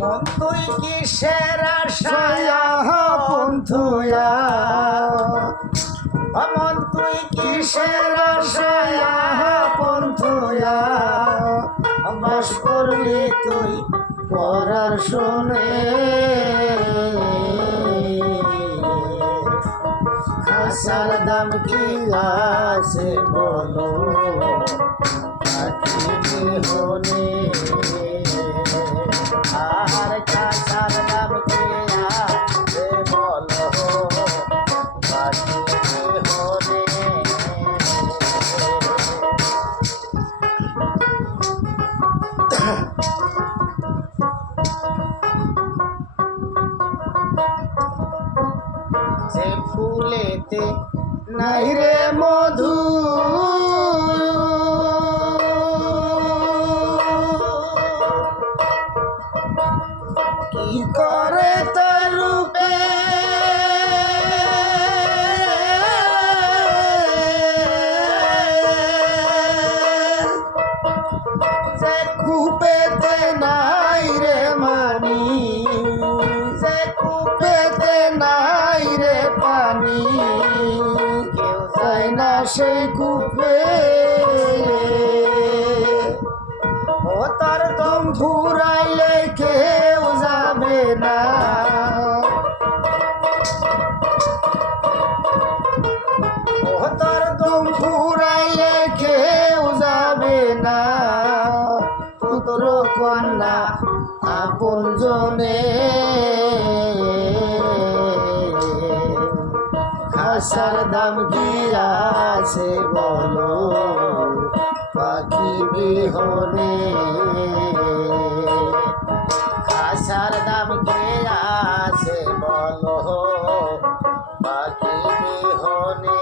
মন তুই কিসের আশায় বন্ধুয়া, মন তুই কিসের আশায় বন্ধুয়া, বাস করলি তুই পরার শুনে। খাসার দাম কি আছে বলো হনে, আর খাসার দাম কি আছে বলো হনে। যে ফুলেতে নাই রে মধু, কি করে তার রূপে যে কূপেতে নাই রে মানি, যে কূপেতে নাই রে পানি, কেউ যায় না সেই কূপে। ও তার দম ফুরাইলে কেউ যাবে না, ও তার দম ফুরাইলে কেউ যাবে না। পুত্র কন্যা আপন জনে, খাসার দাম কি আছে বলো পাখি বিহনে। খাসার দাম কি আছে বলো পাখি বিহনে।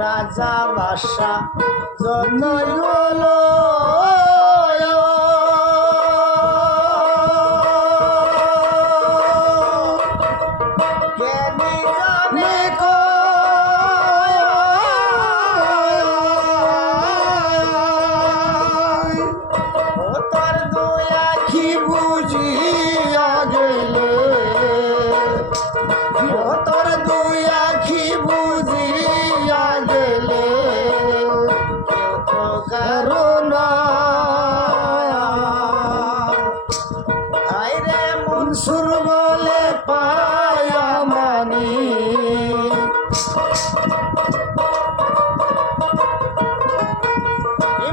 রাজা বাদশা যতই হলো জ্ঞানী জানে ও তোর দুই আখি বুঝিয়া গেলে, ও তোর দুই আখি বুঝিয়া গেলে কেউ তো কারো না। আইরে মনসুর বলে পায়া মানি,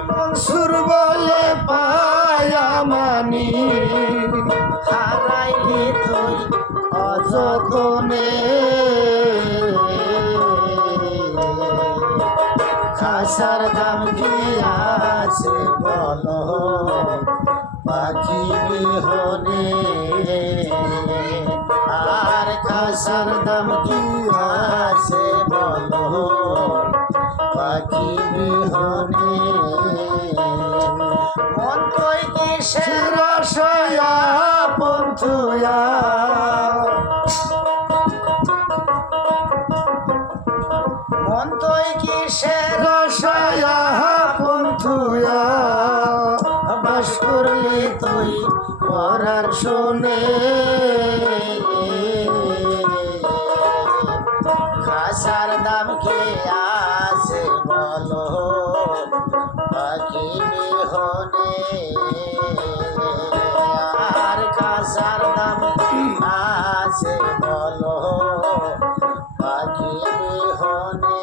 মনসুর বলে পায়া মানি, হারাইলি তুই অযতনে। খাসার দাম কি আছে বলো পাখি বিহনে, আর খাসার দাম কি আছে বলো পাখি বিহনে। মন তুই কিসের আশায় বন্ধুয়া, মন তুই কিসের আশায় বন্ধুয়া, বাস করলি তুই পরার শুনে। খাসার দাম কি আছে বলো পাখি বিহনে, আর খাসার দাম আছে বলো পাখি বিহনে।